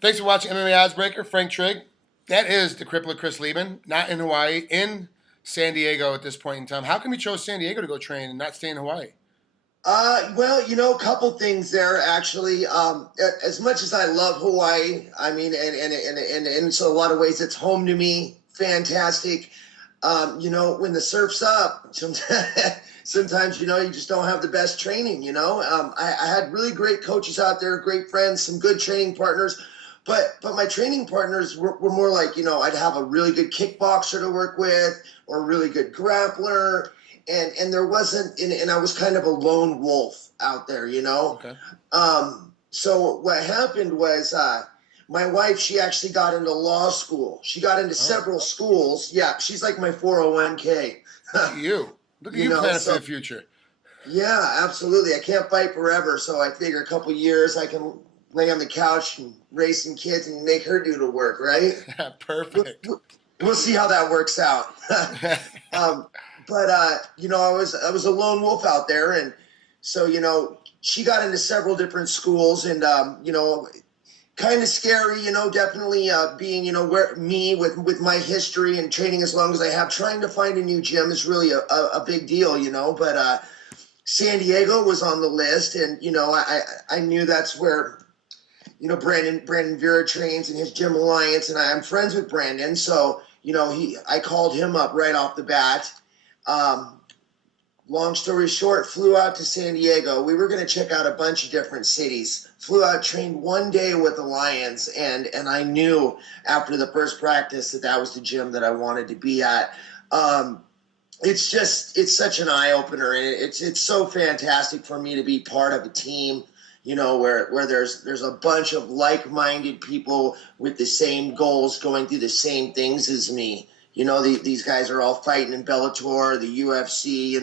Thanks for watching MMA Oddsbreaker. Frank Trigg. That is the crippler Chris Leben, not in Hawaii, in San Diego at this point in time. How come you chose San Diego to go train and not stay in Hawaii? A couple things there actually. As much as I love Hawaii, I mean, and so a lot of ways it's home to me. Fantastic. When the surf's up, sometimes you just don't have the best training. I had really great coaches out there, great friends, some good training partners. But my training partners were more like, I'd have a really good kickboxer to work with or a really good grappler. And there wasn't, and I was kind of a lone wolf out there, Okay. So what happened was my wife, she actually got into law school. She got into several schools. Yeah, she's like my 401k. Look at you. Look at you planning for the future. Yeah, absolutely. I can't fight forever, so I figure a couple years I can lay on the couch and raise some kids and make her do the work, right? Perfect. We'll see how that works out. But I was a lone wolf out there, and so she got into several different schools, and kind of scary, definitely being with my history and training as long as I have, trying to find a new gym is really a big deal, But San Diego was on the list, and I knew that's where Brandon Vera trains in his gym Alliance, and I'm friends with Brandon, so I called him up right off the bat. Long story short, flew out to San Diego. We were going to check out a bunch of different cities. Flew out, trained one day with the Lions, and I knew after the first practice that was the gym that I wanted to be at. It's such an eye-opener, and it's so fantastic for me to be part of a team, where there's a bunch of like-minded people with the same goals going through the same things as me. These guys are all fighting in Bellator, the UFC.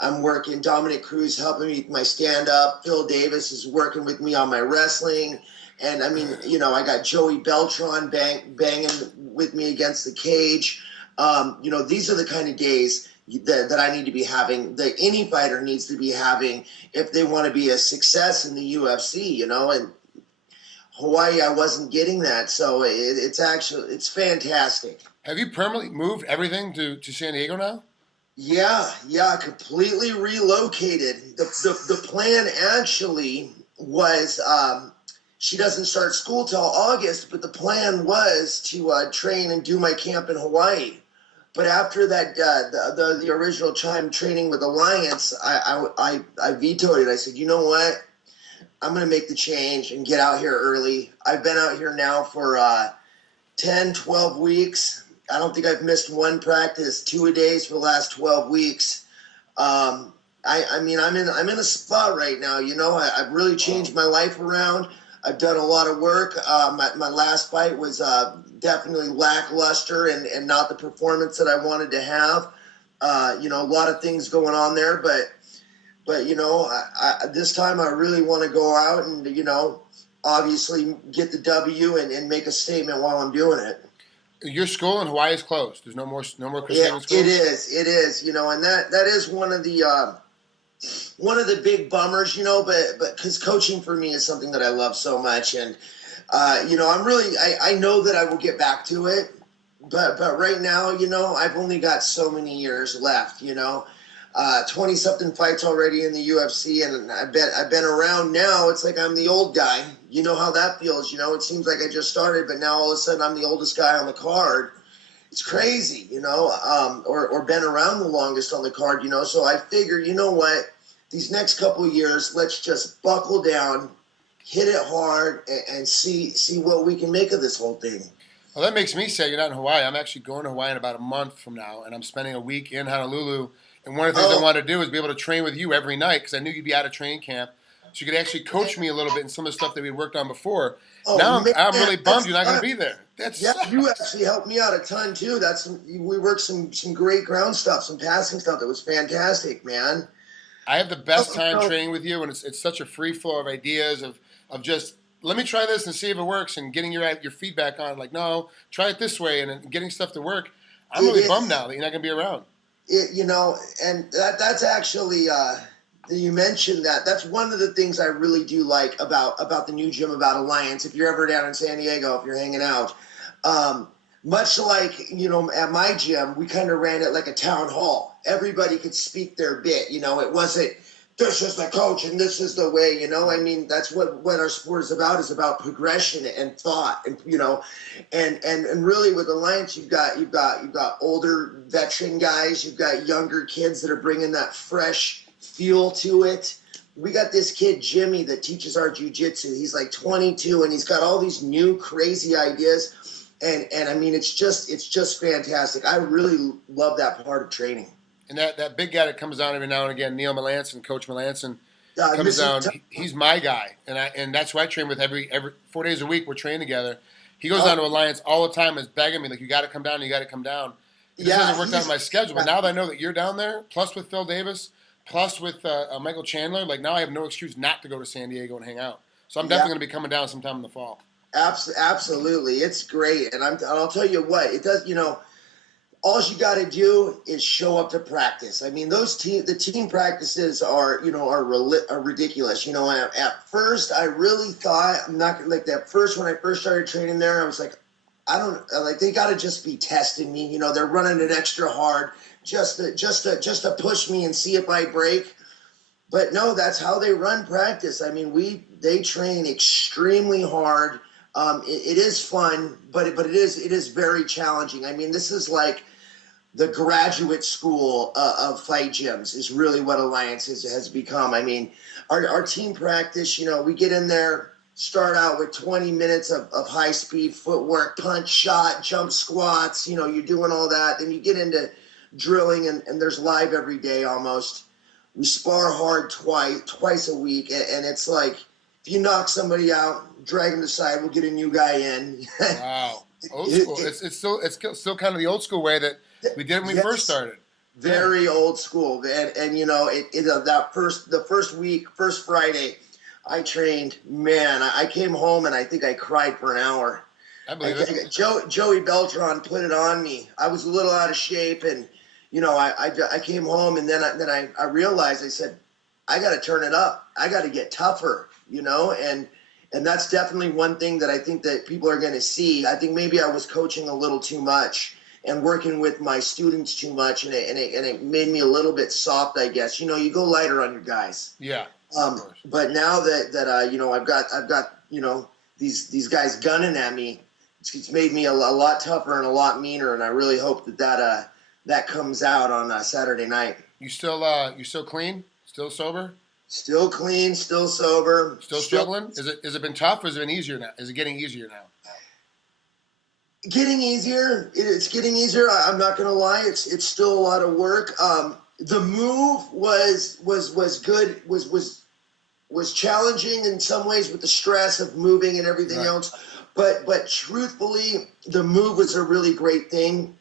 I'm working. Dominic Cruz helping me with my stand-up. Phil Davis is working with me on my wrestling. And, I mean, I got Joey Beltran banging with me against the cage. These are the kind of days that I need to be having, that any fighter needs to be having if they want to be a success in the UFC, and Hawaii, I wasn't getting that. So it's fantastic. Have you permanently moved everything to San Diego now? Yeah, completely relocated. The plan actually was she doesn't start school till August, but the plan was to train and do my camp in Hawaii. But after that, the original time training with Alliance, I vetoed it. I said, you know what? I'm going to make the change and get out here early. I've been out here now for 10, 12 weeks. I don't think I've missed one practice, 2-a-days for the last 12 weeks. I'm in a spot right now. I've really changed my life around. I've done a lot of work. My last fight was definitely lackluster and not the performance that I wanted to have. A lot of things going on there, but this time I really want to go out and obviously get the W and make a statement while I'm doing it. Your school in Hawaii is closed. There's no more Chris Leben schools? It is, and that is one of the big bummers, but because coaching for me is something that I love so much, and I know that I will get back to it, but right now, I've only got so many years left, 20-something fights already in the UFC, and I've been around now. It's like I'm the old guy. You know how that feels. It seems like I just started, but now all of a sudden I'm the oldest guy on the card. It's crazy, or been around the longest on the card, So I figure, what? These next couple of years, let's just buckle down, hit it hard, and see what we can make of this whole thing. Well, that makes me say you're not in Hawaii. I'm actually going to Hawaii in about a month from now, and I'm spending a week in Honolulu. And one of the things I wanted to do is be able to train with you every night because I knew you'd be out of training camp. So you could actually coach me a little bit in some of the stuff that we worked on before. Now I'm really bummed you're not going to be there. You actually helped me out a ton too. We worked some great ground stuff, some passing stuff that was fantastic, man. I have the best time training with you, and it's such a free flow of ideas of just let me try this and see if it works, and getting your feedback on like no, try it this way, and getting stuff to work. I'm really bummed now that you're not going to be around. And that's actually you mentioned that. That's one of the things I really do like about the new gym, about Alliance. If you're ever down in San Diego, if you're hanging out, much like, at my gym, we kind of ran it like a town hall. Everybody could speak their bit. It wasn't, this is the coach and this is the way, I mean, that's what our sport is about progression and thought, and and really with Alliance, you've got older veteran guys, you've got younger kids that are bringing that fresh feel to it. We got this kid Jimmy that teaches our jiu-jitsu. He's like 22 and he's got all these new crazy ideas. And I mean, it's just fantastic. I really love that part of training. And that big guy that comes down every now and again, Neil Melanson, Coach Melanson, comes down. He's my guy, and that's who I train with every 4 days a week. We're training together. He goes down to Alliance all the time, is begging me like, "You got to come down. You got to come down." It doesn't work out in my schedule, but now that I know that you're down there, plus with Phil Davis, plus with Michael Chandler, like now I have no excuse not to go to San Diego and hang out. So I'm definitely going to be coming down sometime in the fall. Absolutely, it's great, and I'll tell you what, it does. All you got to do is show up to practice. I mean, the team practices are ridiculous. At first I really thought, I'm not like that. When I first started training there, I was like, they got to just be testing me. They're running it extra hard just to push me and see if I break. But no, that's how they run practice. I mean, they train extremely hard. It is fun, but it is very challenging. I mean, this is like the graduate school of fight gyms is really what Alliance has become. I mean, our team practice, we get in there, start out with 20 minutes of high-speed footwork, punch, shot, jump squats. You're doing all that. Then you get into drilling, and there's live every day almost. We spar hard twice a week, and it's like, if you knock somebody out, drag them aside, we'll get a new guy in. Wow. Old school. It's still kind of the old school way that we did when we first started. Very old school, man. And the first Friday, I trained. Man, I came home and I think I cried for an hour. I believe it. Joey Beltran put it on me. I was a little out of shape, and I came home, and then I realized, I said, I got to turn it up. I got to get tougher, and that's definitely one thing that I think that people are going to see. I think maybe I was coaching a little too much and working with my students too much, and it made me a little bit soft, I guess. You go lighter on your guys. Yeah. But now that I've got these guys gunning at me, it's made me a lot tougher and a lot meaner, and I really hope that comes out on Saturday night. You still clean? Still sober? Still clean, still sober. Still struggling? Has it been tough, or has it been easier now? Is it getting easier now? Getting easier. It's getting easier. I'm not gonna lie. It's still a lot of work. The move was good. Was challenging in some ways with the stress of moving and everything else. But truthfully, the move was a really great thing.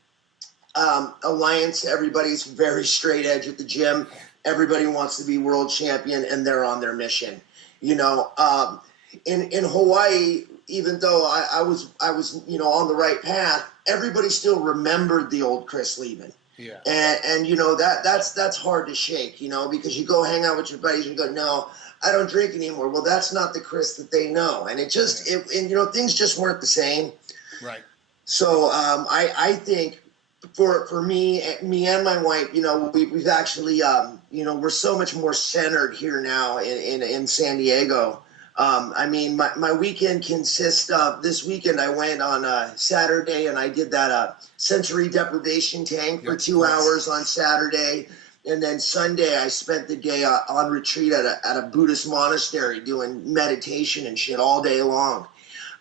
Alliance, everybody's very straight edge at the gym. Everybody wants to be world champion, and they're on their mission. In Hawaii, even though I was on the right path, everybody still remembered the old Chris Leben. Yeah. And that's hard to shake, because you go hang out with your buddies and you go, no, I don't drink anymore. Well, that's not the Chris that they know. And things just weren't the same. Right. So I think for me and my wife, we've actually, we're so much more centered here now in San Diego. My weekend consists of, this weekend I went on Saturday and I did that sensory deprivation tank for 2 hours on Saturday. And then Sunday I spent the day on retreat at a Buddhist monastery doing meditation and shit all day long.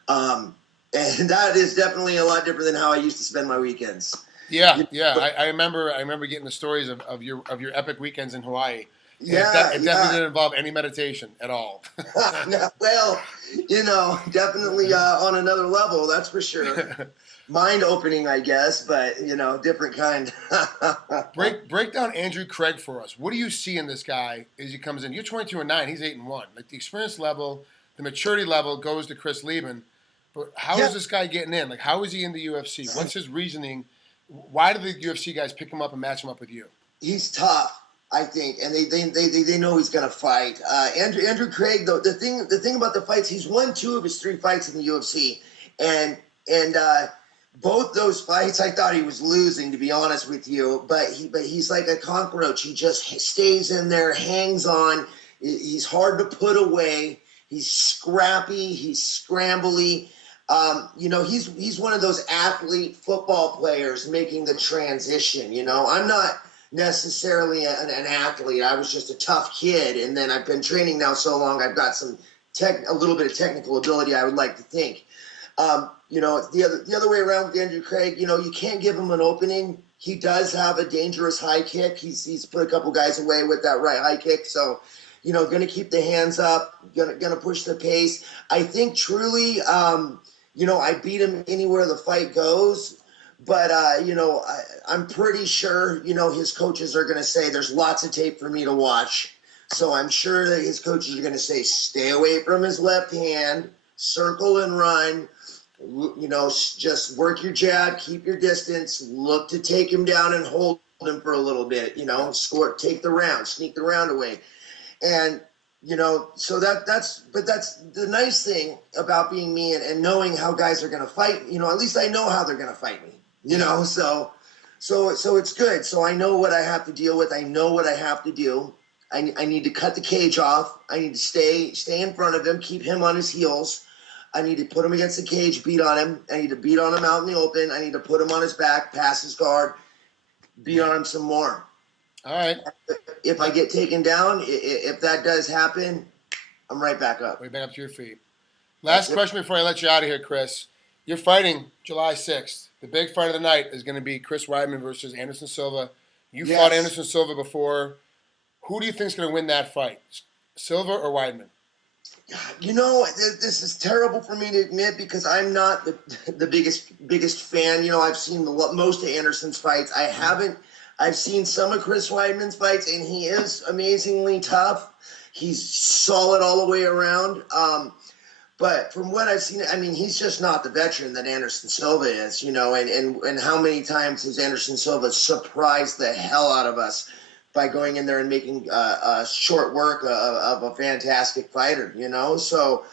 And that is definitely a lot different than how I used to spend my weekends. Yeah. I remember getting the stories of your epic weekends in Hawaii. Yeah, it definitely didn't involve any meditation at all. Well, definitely on another level, that's for sure. Mind opening, I guess, but different kind. Break down Andrew Craig for us. What do you see in this guy as he comes in? You're 22-9. He's 8-1. Like the experience level, the maturity level goes to Chris Leben. But how is this guy getting in? Like, how is he in the UFC? What's his reasoning? Why do the UFC guys pick him up and match him up with you? He's tough. I think, and they know he's going to fight. Andrew Craig, though, the thing about the fights, he's won 2 of his 3 fights in the UFC, and both those fights, I thought he was losing, to be honest with you. But he's like a cockroach. He just stays in there, hangs on. He's hard to put away. He's scrappy. He's scrambly. He's one of those athlete football players making the transition. I'm not necessarily an athlete. I was just a tough kid, and then I've been training now so long. I've got a little bit of technical ability, I would like to think. The other way around with Andrew Craig, you can't give him an opening. He does have a dangerous high kick. He's put a couple guys away with that right high kick. So, going to keep the hands up, going to push the pace. I think truly, I beat him anywhere the fight goes. But, I'm pretty sure, his coaches are going to say there's lots of tape for me to watch. So I'm sure that his coaches are going to say, stay away from his left hand, circle and run. Just work your jab, keep your distance, look to take him down and hold him for a little bit, take the round, sneak the round away. And, so that's the nice thing about being me and knowing how guys are going to fight, at least I know how they're going to fight me, so it's good. So I know what I have to deal with. I know what I have to do. I need to cut the cage off. I need to stay in front of him, keep him on his heels. I need to put him against the cage, beat on him. I need to beat on him out in the open. I need to put him on his back, pass his guard, beat on him some more. All right. If I get taken down, if that does happen, I'm right back up. Right back up to your feet. Last question before I let you out of here, Chris. You're fighting July 6th. The big fight of the night is going to be Chris Weidman versus Anderson Silva. You fought Anderson Silva before. Who do you think is going to win that fight, Silva or Weidman? This is terrible for me to admit because I'm not the biggest fan. I've seen most of Anderson's fights. I've seen some of Chris Weidman's fights, and he is amazingly tough. He's solid all the way around. But from what I've seen, he's just not the veteran that Anderson Silva is, and how many times has Anderson Silva surprised the hell out of us by going in there and making short work of a fantastic fighter, So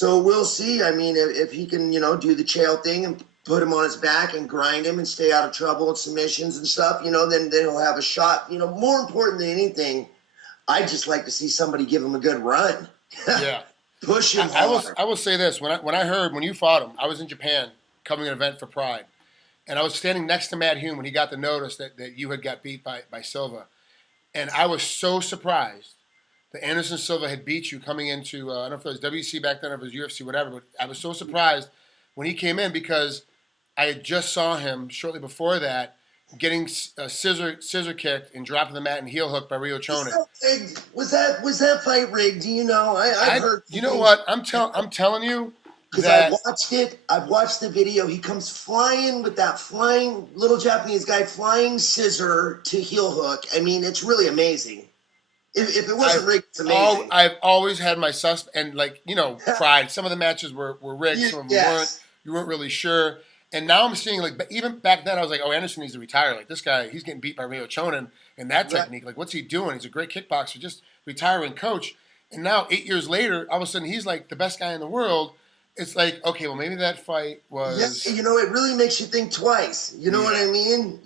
we'll see. If he can, do the chael thing and put him on his back and grind him and stay out of trouble and submissions and stuff, then he'll have a shot. More important than anything, I'd just like to see somebody give him a good run. Yeah. Push him I will say this. When I heard when you fought him, I was in Japan covering an event for Pride. And I was standing next to Matt Hume when he got the notice that you had got beat by Silva. And I was so surprised that Anderson Silva had beat you coming into, I don't know if it was WC back then or if it was UFC, whatever, but I was so surprised when he came in because I had just saw him shortly before that getting scissor kicked and dropped to the mat and heel hooked by Rio Chonin. Was that fight rigged? Do you know? I've heard. You know what? I'm telling you. Because I watched it. I've watched the video. He comes flying with that flying little Japanese guy flying scissor to heel hook. It's really amazing. If it wasn't rigged, it's amazing. I've always had my and Pride. Some of the matches were rigged, some of them weren't. You weren't really sure. And now I'm seeing even back then I was like, oh, Anderson needs to retire. Like this guy, he's getting beat by Rio Chonin and that technique. Like what's he doing? He's a great kickboxer, just retiring coach. And now 8 years later, all of a sudden he's like the best guy in the world. It's like, okay, well, maybe that fight was. Yes, it really makes you think twice. You know what I mean?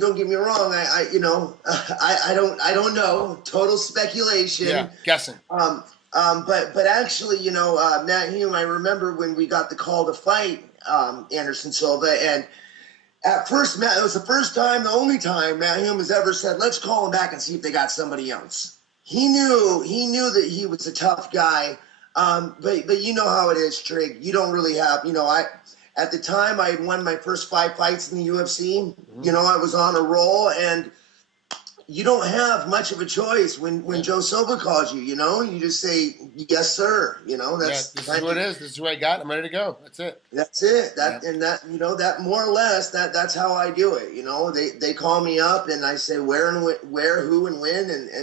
Don't get me wrong. I don't know. Total speculation. Yeah, guessing. But actually, Matt Hume, I remember when we got the call to fight Anderson Silva, and at first, it was the first time, the only time Matt Hume has ever said, "Let's call him back and see if they got somebody else." He knew that he was a tough guy. But you know how it is, Trigg. You don't really have, at the time I had won my first 5 fights in the UFC. Mm-hmm. I was on a roll, and you don't have much of a choice when Joe Silva calls you. You just say yes, sir. That's this is what it is. This is what I got. I'm ready to go. That's it. That's it. That more or less that's how I do it. They call me up and I say where, who, and when,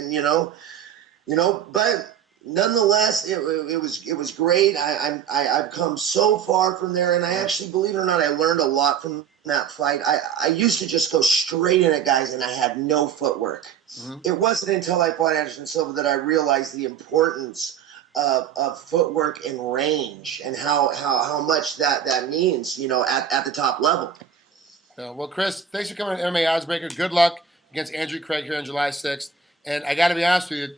but. Nonetheless, it was great. I've come so far from there, and I actually, believe it or not, I learned a lot from that fight, I used to just go straight in at guys and I had no footwork. Mm-hmm. It wasn't until I fought Anderson Silva that I realized the importance of footwork and range and how much that means, you know, at the top level. Well, Chris, thanks for coming to MMA Oddsbreaker. Good luck against Andrew Craig here on July 6th. And I got to be honest with you,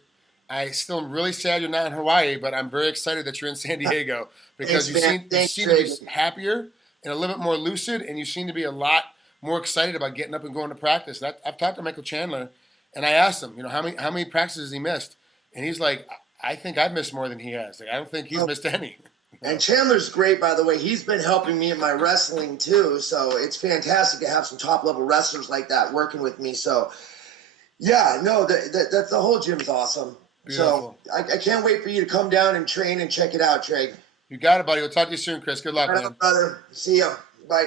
I still am really sad you're not in Hawaii, but I'm very excited that you're in San Diego because you seem to be happier and a little bit more lucid, and you seem to be a lot more excited about getting up and going to practice. I've talked to Michael Chandler, and I asked him, you know, how many practices has he missed? And he's like, I think I've missed more than he has. Like, I don't think he's missed any. And Chandler's great, by the way. He's been helping me in my wrestling, too. So it's fantastic to have some top-level wrestlers like that working with me. So, yeah, no, the whole gym's awesome. Beautiful. So I can't wait for you to come down and train and check it out, Trigg. You got it, buddy. We'll talk to you soon, Chris. Good luck, man. Brother. See ya. Bye.